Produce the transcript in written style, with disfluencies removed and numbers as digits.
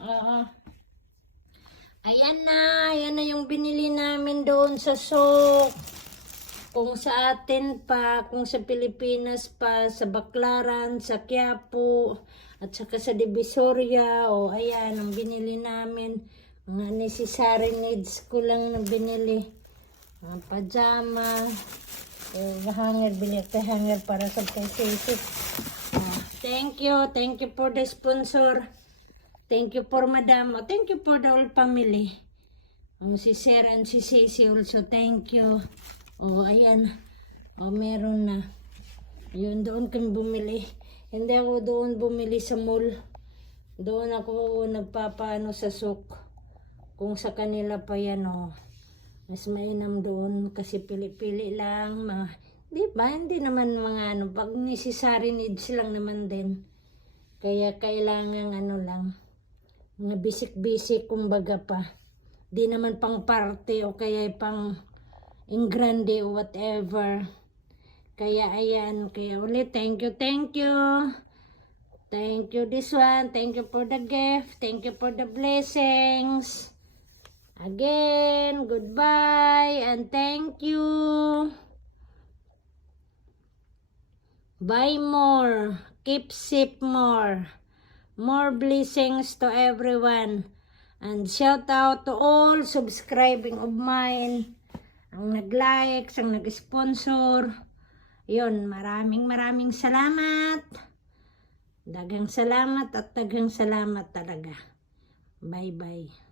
Oo. Ayan na yung binili namin doon sa souk. Kung sa atin pa, kung sa Pilipinas pa, sa Baclaran, sa Quiapo, at saka sa Divisoria. O ayan, ang binili namin. Mga necessary needs ko lang na binili. Mga pajama. Hanger, bili ako hanger para sa pagkasisip. Thank you for the sponsor. Thank you for Madam. Oh, thank you for the whole family. Oh, si Sir and si Ceci also, thank you. Oh, ayan. Oh, meron na. Ayun, doon kami bumili. Hindi ako doon bumili sa mall. Doon ako nagpapaano sa souk. Kung sa kanila pa yan, oh. Mas mainam doon kasi pili-pili lang. Di ba? Hindi naman mga ano. Pag necessary needs lang naman din. Kaya kailangan ano lang. Mga bisik-bisik kumbaga pa. Di naman pang party o kaya pang ingrande o whatever. Kaya ayan, kaya ulit thank you. Thank you this one. Thank you for the gift. Thank you for the blessings. Again, goodbye and thank you. Buy more. Keep safe more. More blessings to everyone. And shout out to all subscribing of mine. Ang nag-likes, ang nag-sponsor. Yun, maraming salamat. Daghang salamat at daghang salamat talaga. Bye-bye.